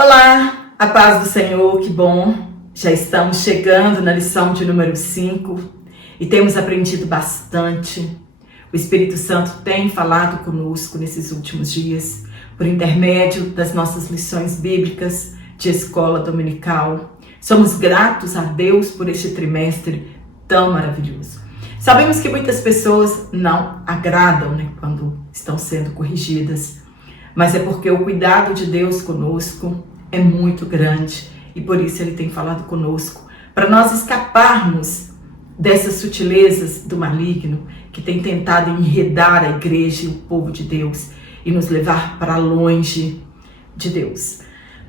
Olá, a paz do Senhor, que bom! Já estamos chegando na lição de número 5 e temos aprendido bastante. O Espírito Santo tem falado conosco nesses últimos dias, por intermédio das nossas lições bíblicas de escola dominical. Somos gratos a Deus por este trimestre tão maravilhoso. Sabemos que muitas pessoas não agradam, quando estão sendo corrigidas, mas é porque o cuidado de Deus conosco é muito grande e por isso Ele tem falado conosco, para nós escaparmos dessas sutilezas do maligno que tem tentado enredar a igreja e o povo de Deus e nos levar para longe de Deus.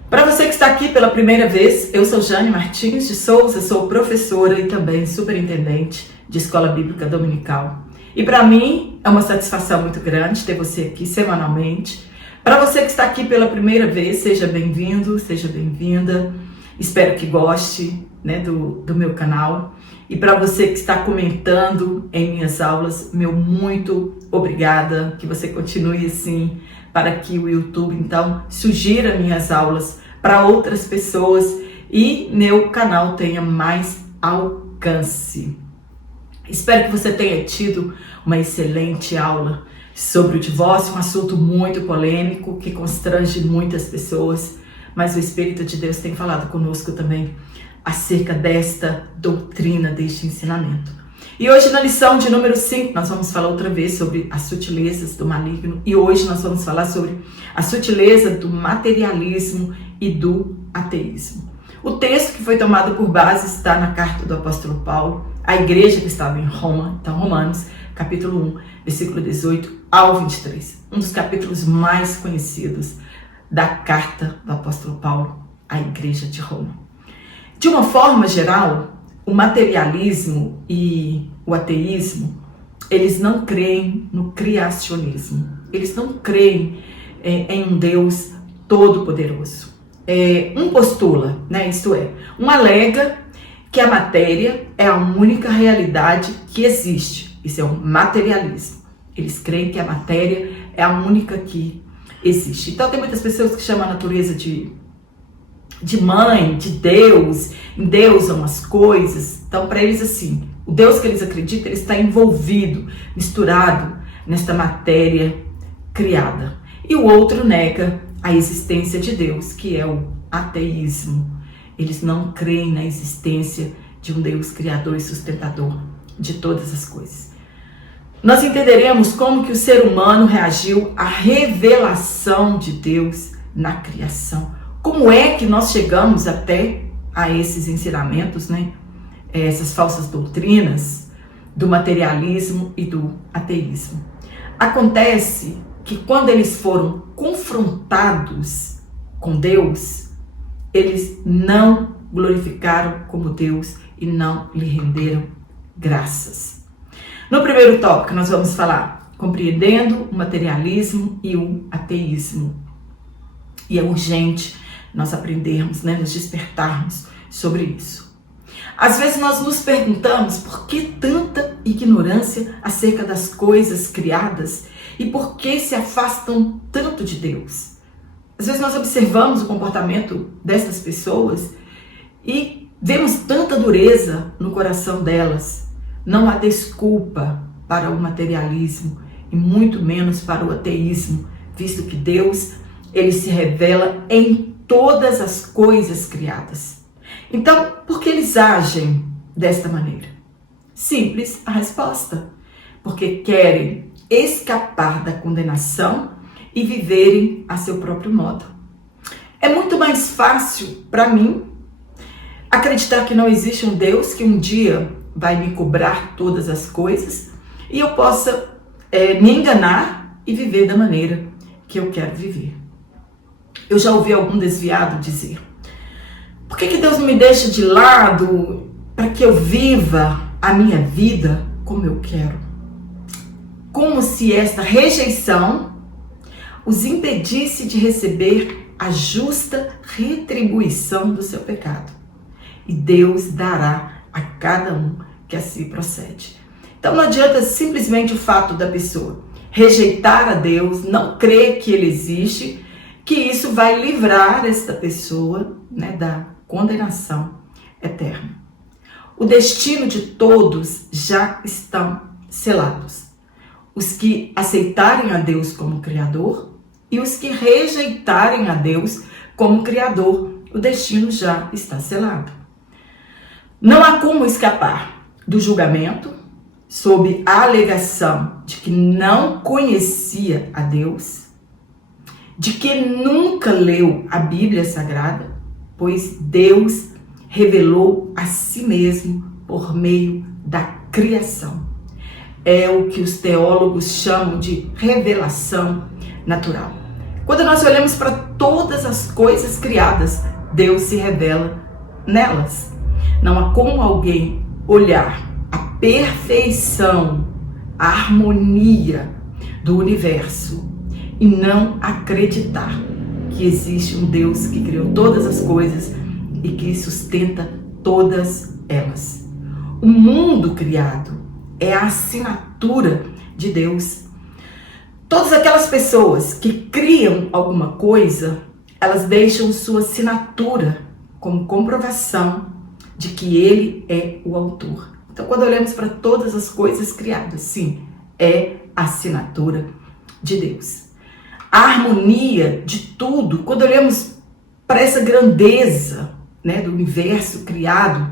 Para você que está aqui pela primeira vez, eu sou Jane Martins de Souza, sou professora e também superintendente de Escola Bíblica Dominical. E para mim é uma satisfação muito grande ter você aqui semanalmente. Para você que está aqui pela primeira vez, seja bem-vindo, seja bem-vinda. Espero que goste do meu canal. E para você que está comentando em minhas aulas, meu muito obrigada, que você continue assim, para que o YouTube, então, sugira minhas aulas para outras pessoas e meu canal tenha mais alcance. Espero que você tenha tido uma excelente aula sobre o divórcio, um assunto muito polêmico que constrange muitas pessoas, mas o Espírito de Deus tem falado conosco também acerca desta doutrina, deste ensinamento. E hoje na lição de número 5 nós vamos falar outra vez sobre as sutilezas do maligno e hoje nós vamos falar sobre a sutileza do materialismo e do ateísmo. O texto que foi tomado por base está na carta do apóstolo Paulo à igreja que estava em Roma, então Romanos, capítulo 1, versículo 18 ao 23. Um dos capítulos mais conhecidos da carta do apóstolo Paulo à igreja de Roma. De uma forma geral, o materialismo e o ateísmo, eles não creem no criacionismo. Eles não creem em um Deus todo-poderoso. Um postula, isto é, um alega que a matéria é a única realidade que existe. Isso é um materialismo. Eles creem que a matéria é a única que existe. Então tem muitas pessoas que chamam a natureza de mãe, de Deus, endeusam as coisas. Então para eles assim, o Deus que eles acreditam, ele está envolvido, misturado nesta matéria criada. E o outro nega a existência de Deus, que é o ateísmo. Eles não creem na existência de um Deus criador e sustentador de todas as coisas. Nós entenderemos como que o ser humano reagiu à revelação de Deus na criação. Como é que nós chegamos até a esses ensinamentos, essas falsas doutrinas do materialismo e do ateísmo. Acontece que quando eles foram confrontados com Deus, eles não glorificaram como Deus e não lhe renderam graças. No primeiro tópico nós vamos falar compreendendo o materialismo e o ateísmo. E é urgente nós aprendermos, nos despertarmos sobre isso. Às vezes nós nos perguntamos por que tanta ignorância acerca das coisas criadas e por que se afastam tanto de Deus. Às vezes nós observamos o comportamento dessas pessoas e vemos tanta dureza no coração delas. Não há desculpa para o materialismo e muito menos para o ateísmo, visto que Deus, ele se revela em todas as coisas criadas. Então, por que eles agem desta maneira? Simples a resposta. Porque querem escapar da condenação e viverem a seu próprio modo. É muito mais fácil para mim acreditar que não existe um Deus que um dia vai me cobrar todas as coisas e eu possa me enganar e viver da maneira que eu quero viver. Eu já ouvi algum desviado dizer: por que Deus não me deixa de lado para que eu viva a minha vida como eu quero? Como se esta rejeição os impedisse de receber a justa retribuição do seu pecado. E Deus dará a cada um que assim procede. Então não adianta simplesmente o fato da pessoa rejeitar a Deus, não crer que Ele existe, que isso vai livrar esta pessoa, né, da condenação eterna. O destino de todos já estão selados. Os que aceitarem a Deus como Criador e os que rejeitarem a Deus como Criador, o destino já está selado. Não há como escapar do julgamento sob a alegação de que não conhecia a Deus, de que nunca leu a Bíblia Sagrada, pois Deus revelou a si mesmo por meio da criação. É o que os teólogos chamam de revelação natural. Quando nós olhamos para todas as coisas criadas, Deus se revela nelas. Não há como alguém olhar a perfeição, a harmonia do universo e não acreditar que existe um Deus que criou todas as coisas e que sustenta todas elas. O mundo criado é a assinatura de Deus. Todas aquelas pessoas que criam alguma coisa, elas deixam sua assinatura como comprovação de que Ele é o autor. Então, quando olhamos para todas as coisas criadas, sim, é a assinatura de Deus. A harmonia de tudo, quando olhamos para essa grandeza, né, do universo criado,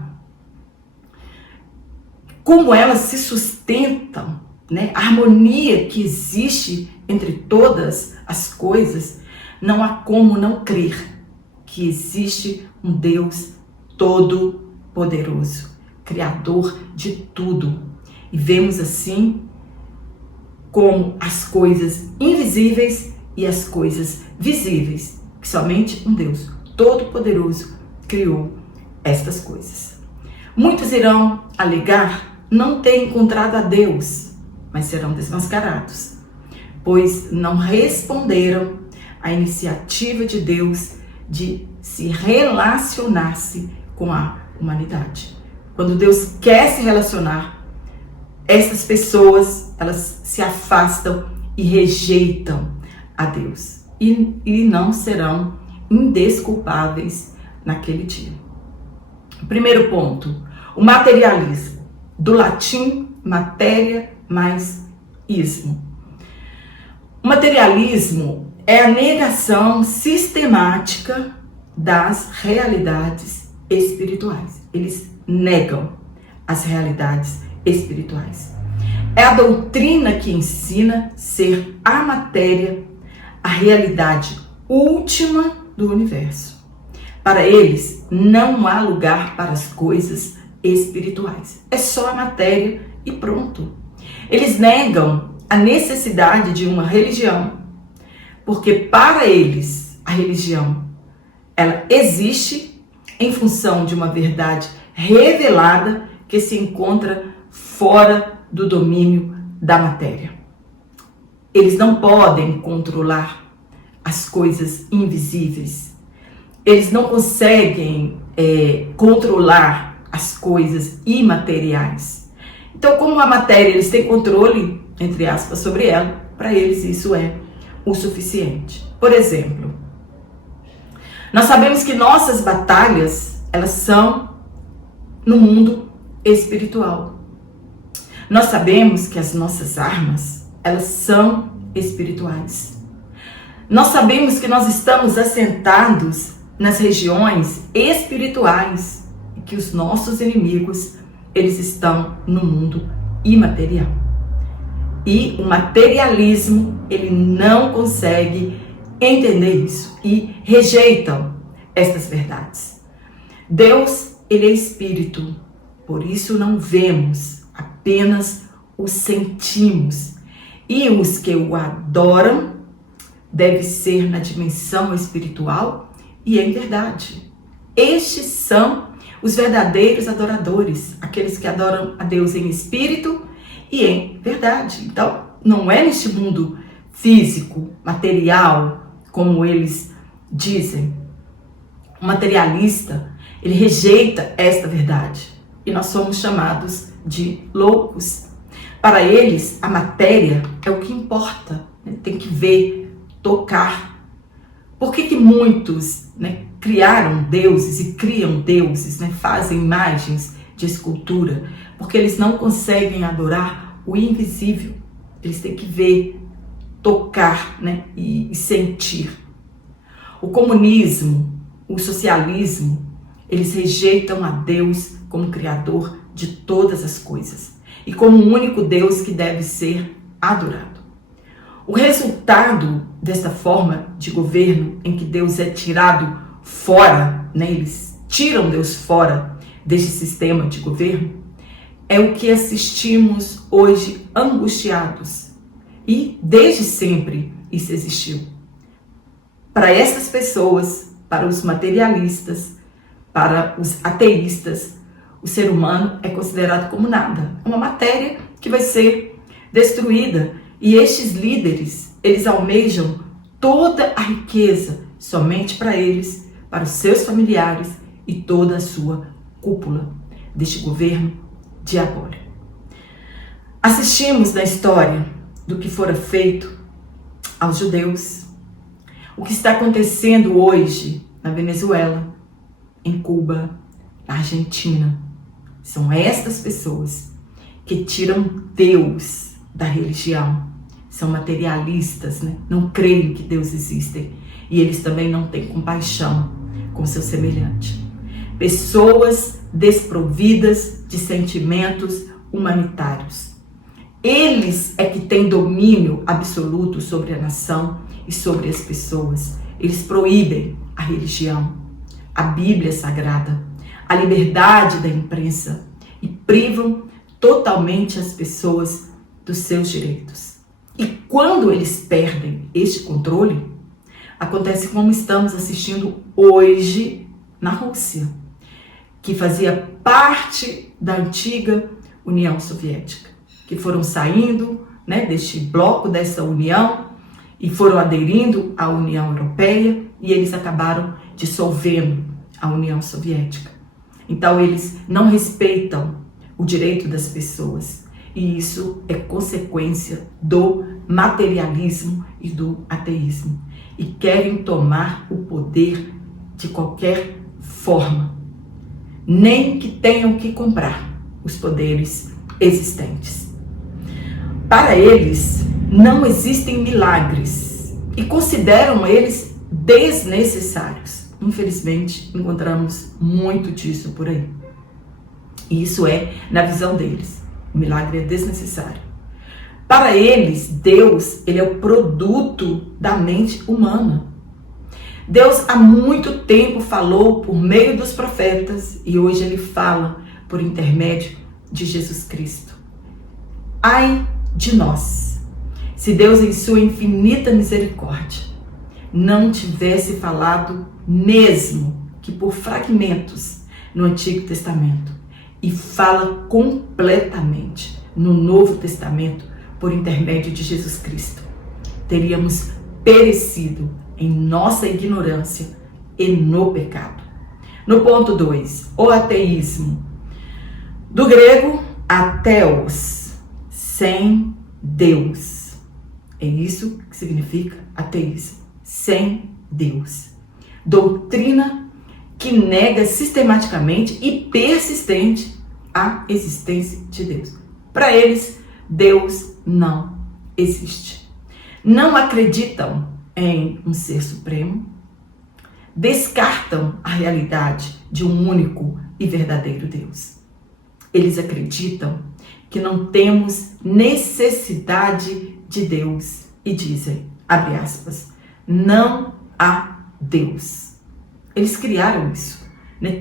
como elas se sustentam, né, a harmonia que existe entre todas as coisas, não há como não crer que existe um Deus todo-poderoso, criador de tudo. E vemos assim como as coisas invisíveis e as coisas visíveis, que somente um Deus todo-poderoso criou estas coisas. Muitos irão alegar não ter encontrado a Deus, mas serão desmascarados, pois não responderam à iniciativa de Deus de se relacionar-se com a humanidade. Quando Deus quer se relacionar, essas pessoas, elas se afastam e rejeitam a Deus e não serão indesculpáveis naquele dia. Primeiro ponto, o materialismo, do latim matéria mais ismo. O materialismo é a negação sistemática das realidades espirituais. Eles negam as realidades espirituais. É a doutrina que ensina ser a matéria a realidade última do universo. Para eles, não há lugar para as coisas espirituais. É só a matéria e pronto. Eles negam a necessidade de uma religião, porque para eles a religião ela existe em função de uma verdade revelada que se encontra fora do domínio da matéria. Eles não podem controlar as coisas invisíveis. Eles não conseguem controlar as coisas imateriais. Então, como a matéria eles têm controle, entre aspas, sobre ela, para eles isso é o suficiente. Por exemplo, nós sabemos que nossas batalhas, elas são no mundo espiritual. Nós sabemos que as nossas armas, elas são espirituais. Nós sabemos que nós estamos assentados nas regiões espirituais e que os nossos inimigos, eles estão no mundo imaterial. E o materialismo, ele não consegue entender isso e rejeitam estas verdades. Deus, ele é espírito, por isso não vemos, apenas o sentimos. E os que o adoram deve ser na dimensão espiritual e em verdade. Estes são os verdadeiros adoradores, aqueles que adoram a Deus em espírito e em verdade. Então, não é neste mundo físico, material, como eles dizem. O materialista, ele rejeita esta verdade e nós somos chamados de loucos. Para eles, a matéria é o que importa, né? Tem que ver, tocar. Por que muitos, criaram deuses e criam deuses, fazem imagens de escultura? Porque eles não conseguem adorar o invisível. Eles têm que ver, tocar, e sentir. O comunismo, o socialismo, eles rejeitam a Deus como criador de todas as coisas e como o único Deus que deve ser adorado. O resultado desta forma de governo em que Deus é tirado fora, eles tiram Deus fora deste sistema de governo, é o que assistimos hoje angustiados. E desde sempre isso existiu. Para essas pessoas, para os materialistas, para os ateístas, o ser humano é considerado como nada. É uma matéria que vai ser destruída. E estes líderes, eles almejam toda a riqueza somente para eles, para os seus familiares e toda a sua cúpula deste governo diabólico. Assistimos na história do que fora feito aos judeus, o que está acontecendo hoje na Venezuela, em Cuba, na Argentina. São estas pessoas que tiram Deus da religião. São materialistas, não creem que Deus existe. E eles também não têm compaixão com seu semelhante. Pessoas desprovidas de sentimentos humanitários. Eles é que têm domínio absoluto sobre a nação e sobre as pessoas. Eles proíbem a religião, a Bíblia Sagrada, a liberdade da imprensa e privam totalmente as pessoas dos seus direitos. E quando eles perdem este controle, acontece como estamos assistindo hoje na Rússia, que fazia parte da antiga União Soviética, que foram saindo deste bloco, dessa união, e foram aderindo à União Europeia, e eles acabaram dissolvendo a União Soviética. Então eles não respeitam o direito das pessoas, e isso é consequência do materialismo e do ateísmo, e querem tomar o poder de qualquer forma, nem que tenham que comprar os poderes existentes. Para eles não existem milagres e consideram eles desnecessários. Infelizmente, encontramos muito disso por aí. E isso é na visão deles. O milagre é desnecessário. Para eles, Deus, ele é o produto da mente humana. Deus há muito tempo falou por meio dos profetas e hoje ele fala por intermédio de Jesus Cristo. Ai de nós, se Deus em sua infinita misericórdia não tivesse falado mesmo que por fragmentos no Antigo Testamento e fala completamente no Novo Testamento por intermédio de Jesus Cristo, teríamos perecido em nossa ignorância e no pecado. No ponto 2, o ateísmo. Do grego, ateos, sem Deus. É isso que significa ateísmo, sem Deus. Doutrina que nega sistematicamente e persistente a existência de Deus. Para eles, Deus não existe. Não acreditam em um ser supremo, descartam a realidade de um único e verdadeiro Deus. Eles acreditam que não temos necessidade de Deus e dizem, abre aspas, não há Deus. Eles criaram isso,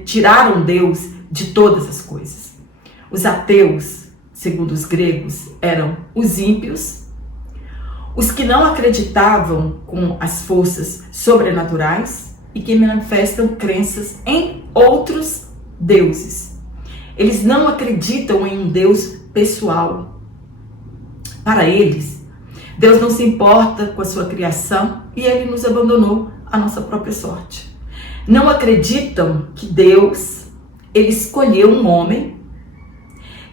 tiraram Deus de todas as coisas. Os ateus, segundo os gregos, eram os ímpios, os que não acreditavam com as forças sobrenaturais e que manifestam crenças em outros deuses. Eles não acreditam em um Deus pessoal. Para eles, Deus não se importa com a sua criação e ele nos abandonou à nossa própria sorte. Não acreditam que Deus, ele escolheu um homem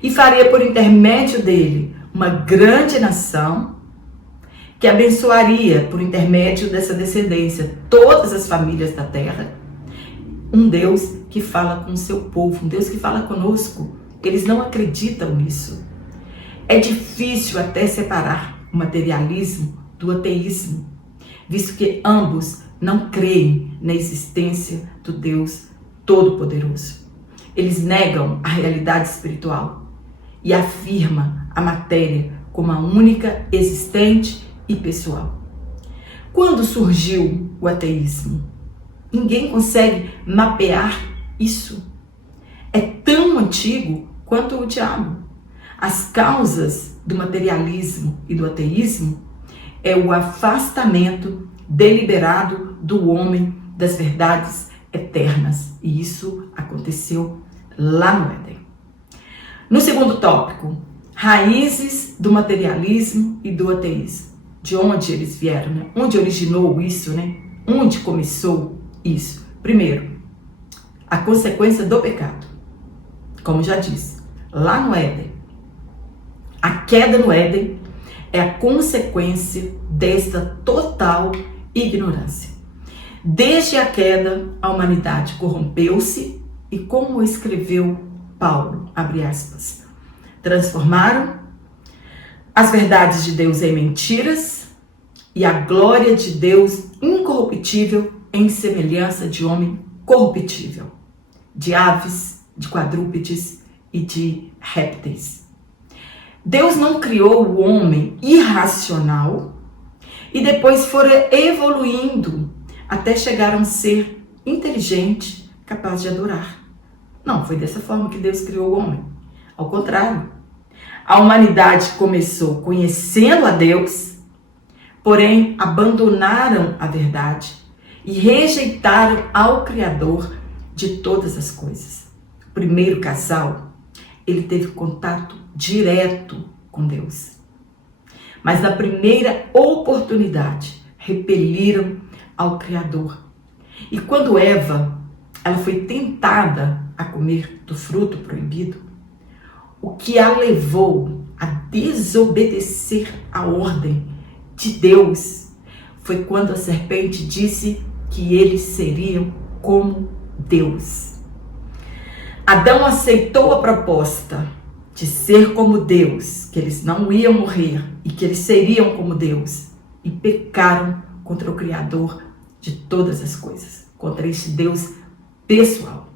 e faria por intermédio dele uma grande nação que abençoaria, por intermédio dessa descendência, todas as famílias da terra. Um Deus que fala com o seu povo, um Deus que fala conosco. Eles não acreditam nisso. É difícil até separar o materialismo do ateísmo, visto que ambos não creem na existência do Deus Todo-Poderoso. Eles negam a realidade espiritual e afirmam a matéria como a única existente e pessoal. Quando surgiu o ateísmo? Ninguém consegue mapear isso. É tão antigo quanto o diabo. As causas do materialismo e do ateísmo é o afastamento deliberado do homem das verdades eternas. E isso aconteceu lá no Éden. No segundo tópico, raízes do materialismo e do ateísmo. De onde eles vieram, né? Onde originou isso, né? Onde começou isso? Primeiro, a consequência do pecado. Como já disse, lá no Éden. A queda no Éden é a consequência desta total ignorância. Desde a queda, a humanidade corrompeu-se e, como escreveu Paulo, abre aspas, transformaram as verdades de Deus em mentiras e a glória de Deus incorruptível em semelhança de homem corruptível, de aves, de quadrúpedes e de répteis. Deus não criou o homem irracional e depois foram evoluindo até chegar a um ser inteligente, capaz de adorar. Não foi dessa forma que Deus criou o homem. Ao contrário, a humanidade começou conhecendo a Deus, porém abandonaram a verdade e rejeitaram ao Criador de todas as coisas. O primeiro casal, ele teve contato direto com Deus. Mas na primeira oportunidade, repeliram ao Criador. E quando Eva, ela foi tentada a comer do fruto proibido, o que a levou a desobedecer a ordem de Deus foi quando a serpente disse que eles seriam como Deus. Adão aceitou a proposta de ser como Deus, que eles não iam morrer e que eles seriam como Deus, e pecaram contra o Criador de todas as coisas, contra este Deus pessoal.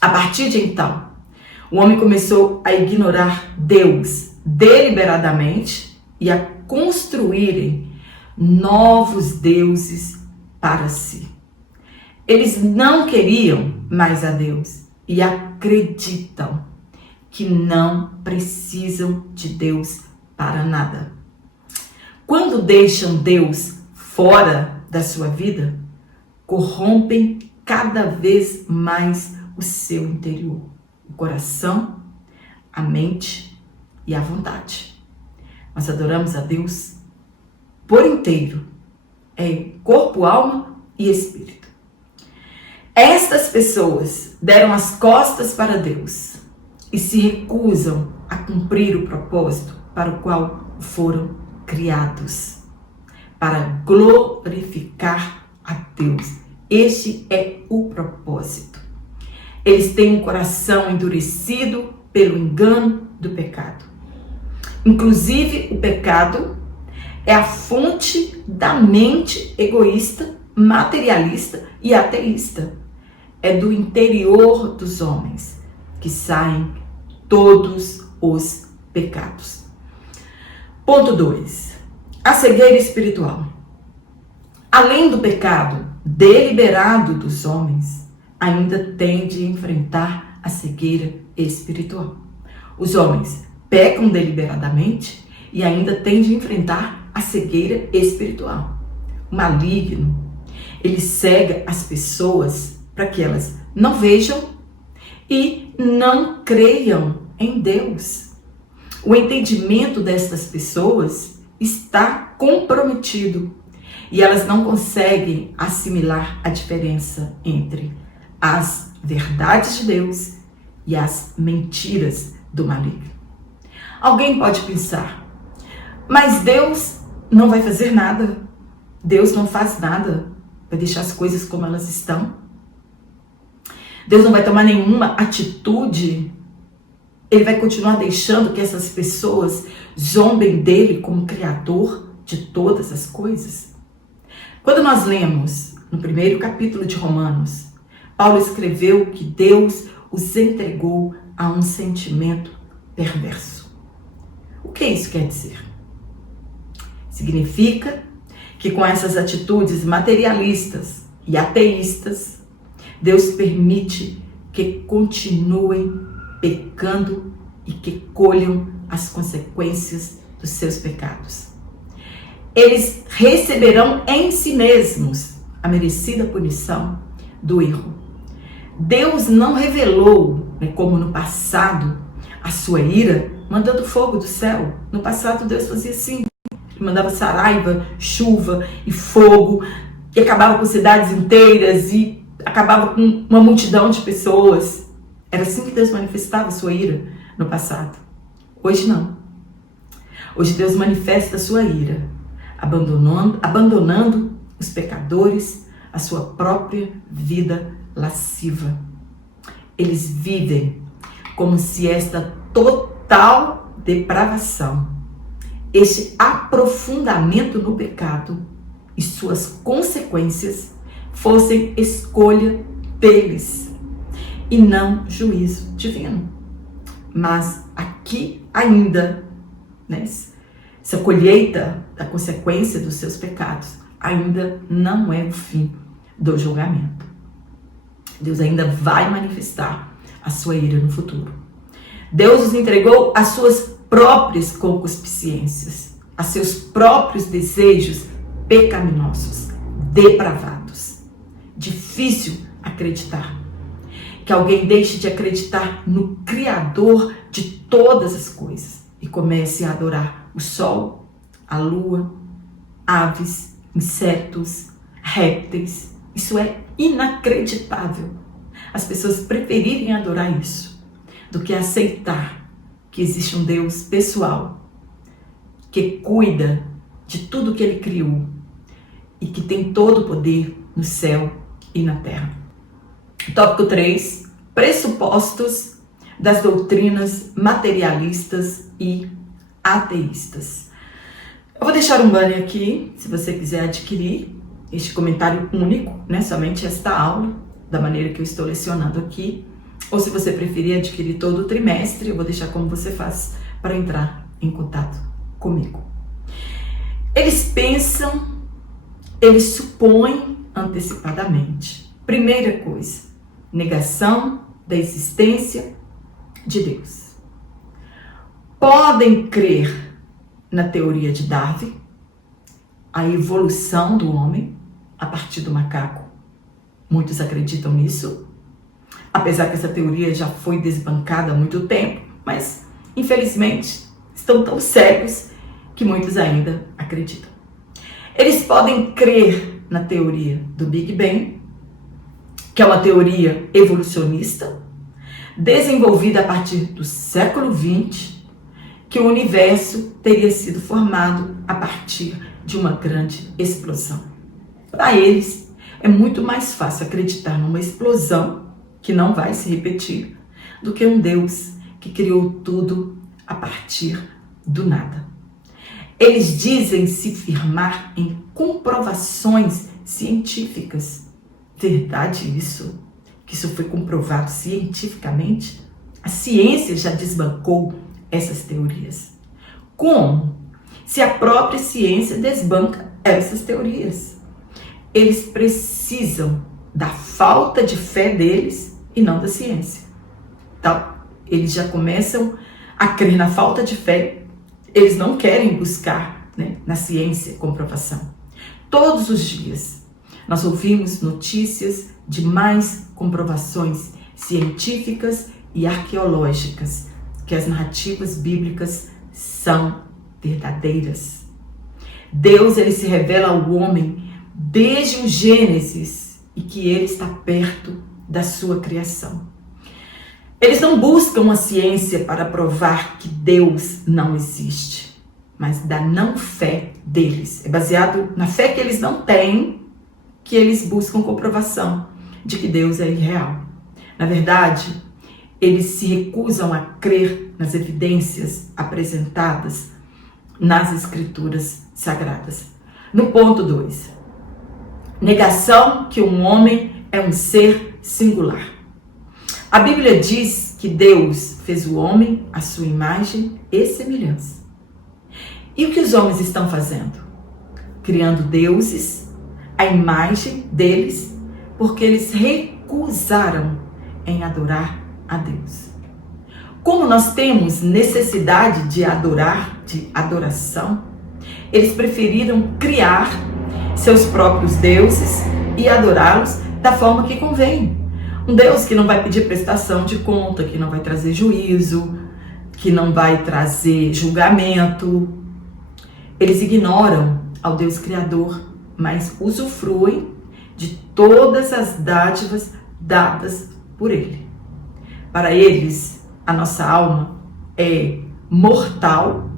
A partir de então, o homem começou a ignorar Deus deliberadamente e a construírem novos deuses para si. Eles não queriam mais a Deus e acreditam que não precisam de Deus para nada. Quando deixam Deus fora da sua vida, corrompem cada vez mais o seu interior, o coração, a mente e a vontade. Nós adoramos a Deus por inteiro, corpo, alma e espírito. Estas pessoas deram as costas para Deus e se recusam a cumprir o propósito para o qual foram criados, para glorificar a Deus. Este é o propósito. Eles têm um coração endurecido pelo engano do pecado. Inclusive, o pecado é a fonte da mente egoísta, materialista e ateísta. É do interior dos homens que saem todos os pecados. Ponto 2. A cegueira espiritual. Além do pecado deliberado dos homens, ainda tem de enfrentar a cegueira espiritual. Os homens pecam deliberadamente e ainda tem de enfrentar a cegueira espiritual. O maligno, ele cega as pessoas para que elas não vejam e não creiam em Deus. O entendimento destas pessoas está comprometido e elas não conseguem assimilar a diferença entre as verdades de Deus e as mentiras do maligno. Alguém pode pensar, mas Deus não vai fazer nada. Deus não faz nada, vai deixar as coisas como elas estão. Deus não vai tomar nenhuma atitude. Ele vai continuar deixando que essas pessoas zombem dele como Criador de todas as coisas. Quando nós lemos no primeiro capítulo de Romanos, Paulo escreveu que Deus os entregou a um sentimento perverso. O que isso quer dizer? Significa que com essas atitudes materialistas e ateístas, Deus permite que continuem pecando e que colham as consequências dos seus pecados. Eles receberão em si mesmos a merecida punição do erro. Deus não revelou, como no passado, a sua ira, mandando fogo do céu. No passado Deus fazia assim. Ele mandava saraiva, chuva e fogo, e acabava com cidades inteiras e acabava com uma multidão de pessoas. Era assim que Deus manifestava a sua ira no passado. Hoje não. Hoje Deus manifesta a sua ira, abandonando os pecadores, a sua própria vida lasciva. Eles vivem como se esta total depravação, este aprofundamento no pecado e suas consequências fossem escolha deles e não juízo divino. Mas aqui ainda, essa colheita da consequência dos seus pecados ainda não é o fim do julgamento. Deus ainda vai manifestar a sua ira no futuro. Deus os entregou às suas próprias concupiscências, a seus próprios desejos pecaminosos, depravados. Difícil acreditar que alguém deixe de acreditar no Criador de todas as coisas e comece a adorar o sol, a lua, aves, insetos, répteis. Isso é inacreditável. As pessoas preferirem adorar isso do que aceitar que existe um Deus pessoal que cuida de tudo que Ele criou e que tem todo o poder no céu e na terra. Tópico 3. Pressupostos das doutrinas materialistas e ateístas. Eu vou deixar um banner aqui, se você quiser adquirir este comentário único, somente esta aula, da maneira que eu estou lecionando aqui. Ou se você preferir adquirir todo o trimestre, eu vou deixar como você faz para entrar em contato comigo. Eles pensam, eles supõem antecipadamente. Primeira coisa, negação da existência de Deus. Podem crer na teoria de Darwin, a evolução do homem a partir do macaco. Muitos acreditam nisso, apesar que essa teoria já foi desbancada há muito tempo, mas infelizmente estão tão cegos que muitos ainda acreditam. Eles podem crer na teoria do Big Bang, que é uma teoria evolucionista, desenvolvida a partir do século XX, que o universo teria sido formado a partir de uma grande explosão. Para eles, é muito mais fácil acreditar numa explosão que não vai se repetir do que um Deus que criou tudo a partir do nada. Eles dizem se firmar em comprovações científicas. Verdade isso? Que isso foi comprovado cientificamente? A ciência já desbancou essas teorias. Como? Se a própria ciência desbanca essas teorias. Eles precisam da falta de fé deles e não da ciência. Então, eles já começam a crer na falta de fé. Eles não querem buscar na ciência comprovação. Todos os dias nós ouvimos notícias de mais comprovações científicas e arqueológicas que as narrativas bíblicas são verdadeiras. Deus, ele se revela ao homem desde o Gênesis e que ele está perto da sua criação. Eles não buscam a ciência para provar que Deus não existe. mas da não fé deles. É baseado na fé que eles não têm, que eles buscam comprovação de que Deus é irreal. Na verdade, eles se recusam a crer nas evidências apresentadas nas Escrituras Sagradas. No ponto 2, negação que um homem é um ser singular. A Bíblia diz que Deus fez o homem à sua imagem e semelhança. E o que os homens estão fazendo? Criando deuses à imagem deles, porque eles recusaram em adorar a Deus. Como nós temos necessidade de adorar, de adoração, eles preferiram criar seus próprios deuses e adorá-los da forma que convém. Um Deus que não vai pedir prestação de conta, que não vai trazer juízo, que não vai trazer julgamento. Eles ignoram ao Deus Criador, mas usufruem de todas as dádivas dadas por Ele. Para eles, a nossa alma é mortal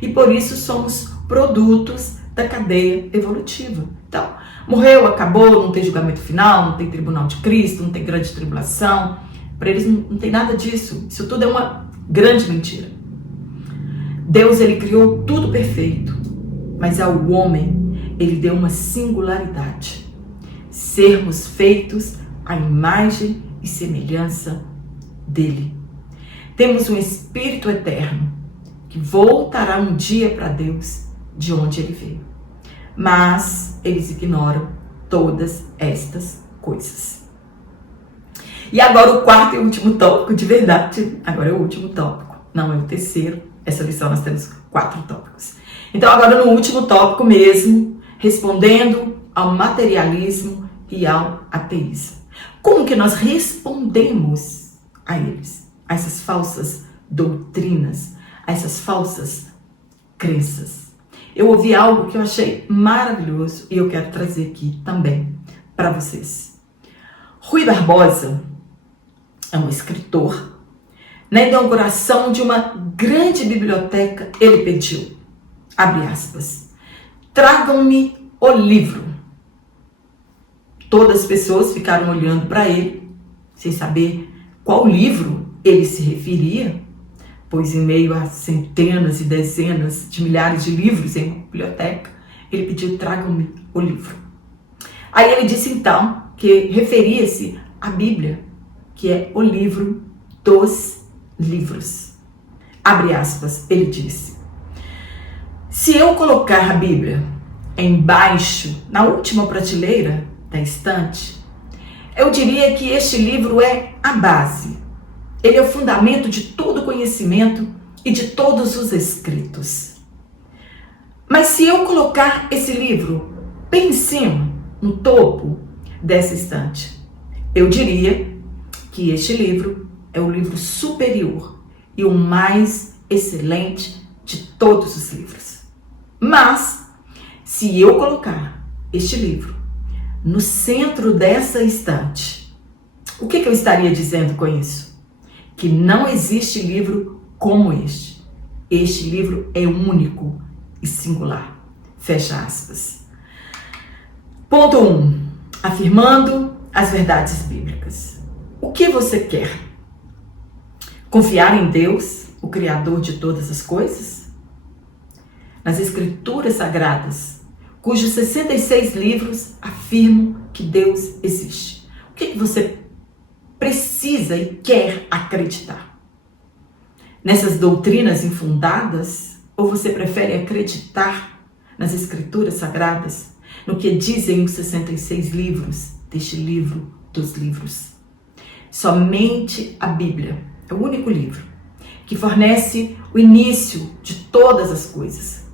e por isso somos produtos da cadeia evolutiva. Então, morreu, acabou, não tem julgamento final, não tem tribunal de Cristo, não tem grande tribulação. Para eles não tem nada disso. Isso tudo é uma grande mentira. Deus, ele criou tudo perfeito, mas ao homem ele deu uma singularidade. Sermos feitos à imagem e semelhança dele. Temos um espírito eterno que voltará um dia para Deus de onde ele veio. Mas eles ignoram todas estas coisas. E agora o quarto e último tópico, de verdade, agora é o último tópico, não é o terceiro. Essa lição nós temos 4 tópicos. Então agora no último tópico mesmo, respondendo ao materialismo e ao ateísmo. Como que nós respondemos a eles? A essas falsas doutrinas, a essas falsas crenças. Eu ouvi algo que eu achei maravilhoso e eu quero trazer aqui também para vocês. Rui Barbosa é um escritor. Na inauguração de uma grande biblioteca, ele pediu, abre aspas, tragam-me o livro. Todas as pessoas ficaram olhando para ele, sem saber qual livro ele se referia, pois em meio a centenas e dezenas de milhares de livros em uma biblioteca, ele pediu, tragam-me o livro. Aí ele disse então que referia-se à Bíblia, que é o livro dos livros. Abre aspas, ele disse, se eu colocar a Bíblia embaixo, na última prateleira da estante, eu diria que este livro é a base. Ele é o fundamento de todo o conhecimento e de todos os escritos. Mas se eu colocar esse livro bem em cima, no topo dessa estante, eu diria que este livro é o livro superior e o mais excelente de todos os livros. Mas, se eu colocar este livro no centro dessa estante, o que eu estaria dizendo com isso? Que não existe livro como este. Este livro é único e singular. Fecha aspas. Ponto 1. Afirmando as verdades bíblicas. O que você quer? Confiar em Deus, o Criador de todas as coisas? Nas Escrituras Sagradas, cujos 66 livros afirmam que Deus existe. O que você precisa e quer acreditar? Nessas doutrinas infundadas? Ou você prefere acreditar nas Escrituras Sagradas, no que dizem os 66 livros deste livro dos livros? Somente a Bíblia é o único livro que fornece o início de todas as coisas,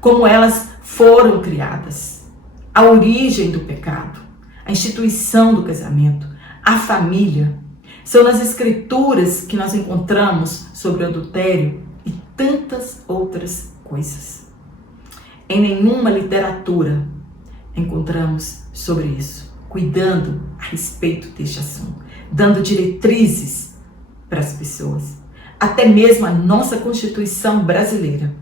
como elas foram criadas, a origem do pecado, a instituição do casamento, a família. São nas Escrituras que nós encontramos sobre o adultério e tantas outras coisas. Em nenhuma literatura encontramos sobre isso, cuidando a respeito deste assunto, dando diretrizes para as pessoas. Até mesmo a nossa Constituição brasileira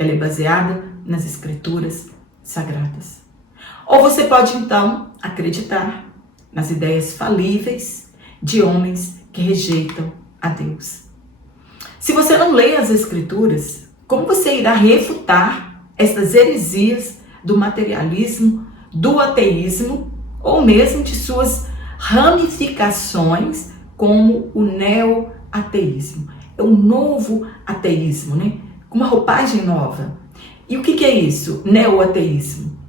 Ela é baseada nas escrituras sagradas. Ou você pode então acreditar nas ideias falíveis de homens que rejeitam a Deus. Se você não lê as escrituras, como você irá refutar estas heresias do materialismo, do ateísmo ou mesmo de suas ramificações como o neo-ateísmo? É um novo ateísmo, né? Com uma roupagem nova. E o que é isso? Neo-ateísmo.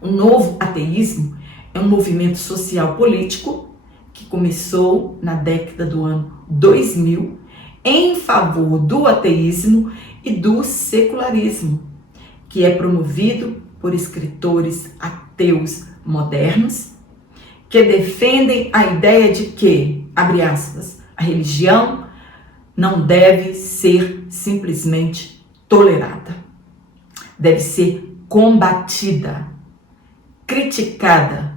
O novo ateísmo é um movimento social político que começou na década do ano 2000 em favor do ateísmo e do secularismo, que é promovido por escritores ateus modernos que defendem a ideia de que, abre aspas, a religião não deve ser simplesmente tolerada, deve ser combatida, criticada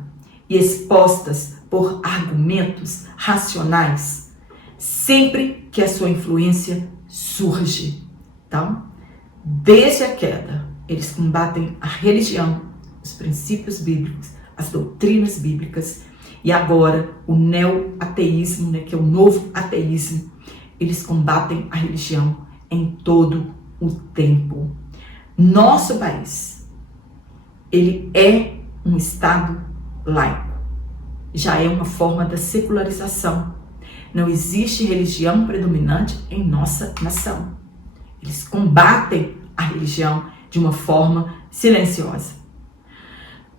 e expostas por argumentos racionais, sempre que a sua influência surge. Então, desde a queda, eles combatem a religião, os princípios bíblicos, as doutrinas bíblicas, e agora o neo-ateísmo, né, que é o novo ateísmo, eles combatem a religião em todo o tempo. Nosso país, ele é um Estado laico, já é uma forma da secularização. Não existe religião predominante em nossa nação. Eles combatem a religião de uma forma silenciosa.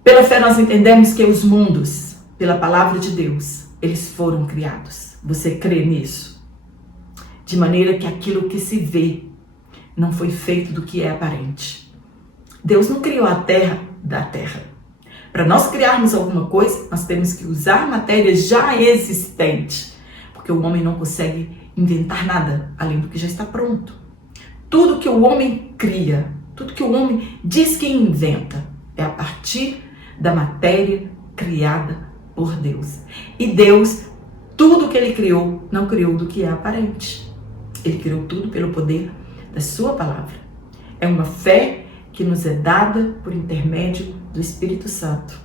Pela fé nós entendemos que os mundos, pela palavra de Deus, eles foram criados. Você crê nisso? De maneira que aquilo que se vê não foi feito do que é aparente. Deus não criou a terra da terra. Para nós criarmos alguma coisa, nós temos que usar matéria já existente, porque o homem não consegue inventar nada além do que já está pronto. Tudo que o homem cria, tudo que o homem diz que inventa, é a partir da matéria criada por Deus. E Deus, tudo que Ele criou, não criou do que é aparente. Ele criou tudo pelo poder da sua palavra. É uma fé que nos é dada por intermédio do Espírito Santo.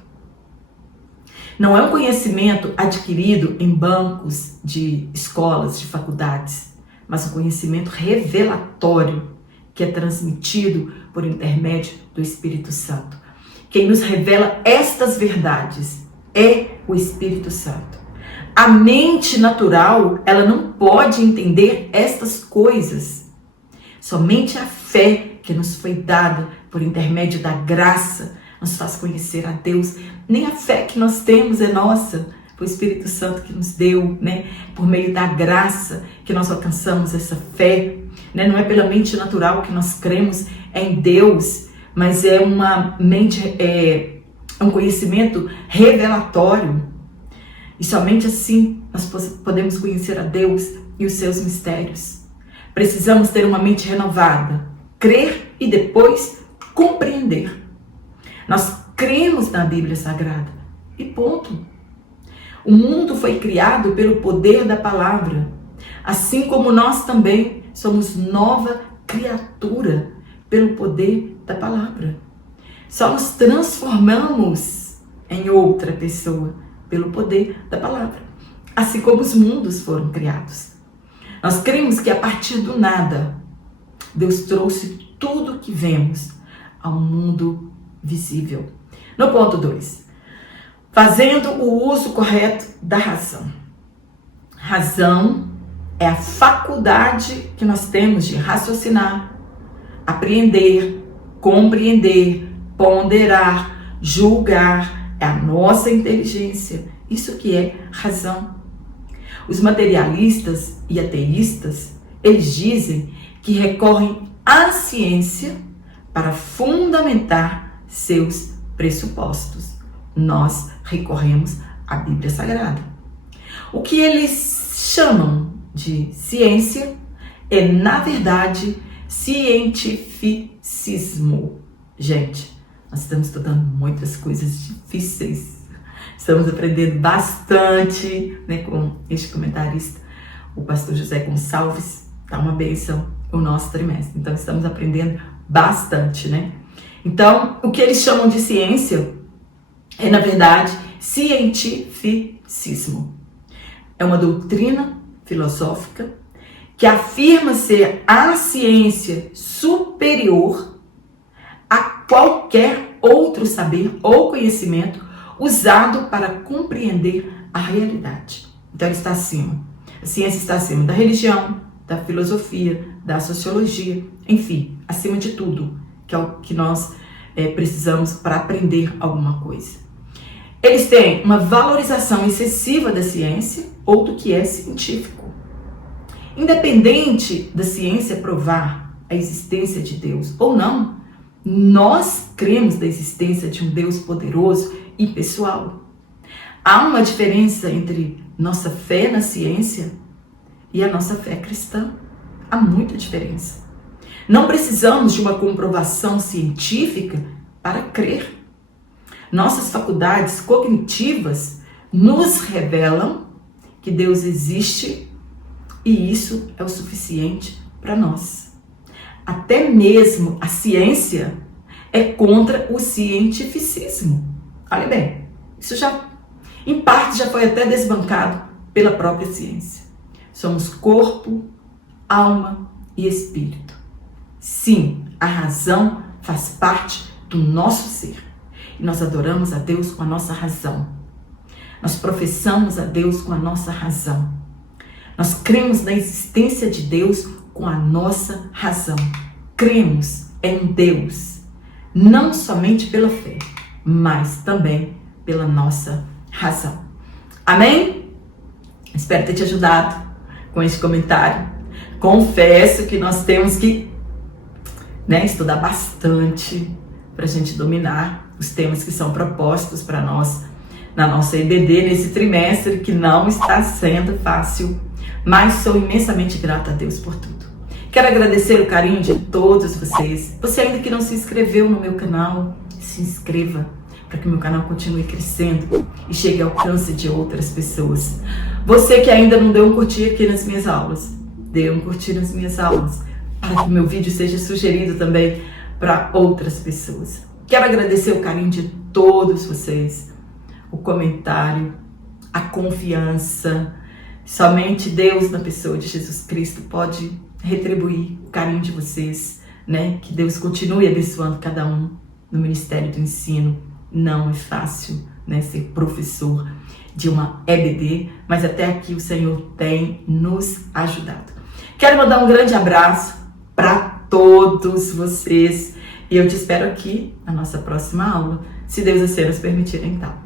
Não é um conhecimento adquirido em bancos de escolas, de faculdades, mas um conhecimento revelatório que é transmitido por intermédio do Espírito Santo. Quem nos revela estas verdades é o Espírito Santo. A mente natural, ela não pode entender estas coisas. Somente a fé que nos foi dada por intermédio da graça nos faz conhecer a Deus. Nem a fé que nós temos é nossa, foi o Espírito Santo que nos deu, né? Por meio da graça que nós alcançamos essa fé, né? Não é pela mente natural que nós cremos em Deus, mas é uma mente, é um conhecimento revelatório. E somente assim nós podemos conhecer a Deus e os seus mistérios. Precisamos ter uma mente renovada, crer e depois compreender. Nós cremos na Bíblia Sagrada e ponto. O mundo foi criado pelo poder da palavra, assim como nós também somos nova criatura pelo poder da palavra. Só nos transformamos em outra pessoa pelo poder da palavra, assim como os mundos foram criados. Nós cremos que a partir do nada, Deus trouxe tudo que vemos ao mundo visível. No ponto 2, fazendo o uso correto da razão. Razão é a faculdade que nós temos de raciocinar, apreender, compreender, ponderar, julgar. É a nossa inteligência. Isso que é razão. Os materialistas e ateístas, eles dizem que recorrem à ciência para fundamentar seus pressupostos. Nós recorremos à Bíblia Sagrada. O que eles chamam de ciência é, na verdade, cientificismo. Gente, nós estamos estudando muitas coisas difíceis. Estamos aprendendo bastante, né, com este comentarista, o pastor José Gonçalves. Tá uma bênção o nosso trimestre. Então, estamos aprendendo bastante, né? Então, o que eles chamam de ciência é, na verdade, cientificismo. É uma doutrina filosófica que afirma ser a ciência superior a qualquer outro saber ou conhecimento usado para compreender a realidade. Então, ele está acima. A ciência está acima da religião, da filosofia, da sociologia, enfim, acima de tudo, que é o que nós precisamos para aprender alguma coisa. Eles têm uma valorização excessiva da ciência ou do que é científico. Independente da ciência provar a existência de Deus ou não, nós cremos na existência de um Deus poderoso e pessoal. Há uma diferença entre nossa fé na ciência e a nossa fé cristã. Há muita diferença. Não precisamos de uma comprovação científica para crer. Nossas faculdades cognitivas nos revelam que Deus existe e isso é o suficiente para nós. Até mesmo a ciência é contra o cientificismo. Olha bem, isso já, em parte, já foi até desbancado pela própria ciência. Somos corpo, alma e espírito. Sim, a razão faz parte do nosso ser. E nós adoramos a Deus com a nossa razão. Nós professamos a Deus com a nossa razão. Nós cremos na existência de Deus com a nossa razão. Cremos em Deus, não somente pela fé, mas também pela nossa razão. Amém? Espero ter te ajudado com este comentário. Confesso que nós temos que estudar bastante para a gente dominar os temas que são propostos para nós na nossa EBD nesse trimestre, que não está sendo fácil, mas sou imensamente grata a Deus por tudo. Quero agradecer o carinho de todos vocês. Você ainda que não se inscreveu no meu canal, se inscreva para que o meu canal continue crescendo e chegue ao alcance de outras pessoas. Você que ainda não deu um curtir aqui nas minhas aulas, dê um curtir nas minhas aulas, para que meu vídeo seja sugerido também para outras pessoas. Quero agradecer o carinho de todos vocês, o comentário, a confiança. Somente Deus, na pessoa de Jesus Cristo, pode retribuir o carinho de vocês, né? Que Deus continue abençoando cada um no Ministério do Ensino. Não é fácil, né, ser professor de uma EBD, mas até aqui o Senhor tem nos ajudado. Quero mandar um grande abraço para todos vocês e eu te espero aqui na nossa próxima aula, se Deus assim nos permitir, então.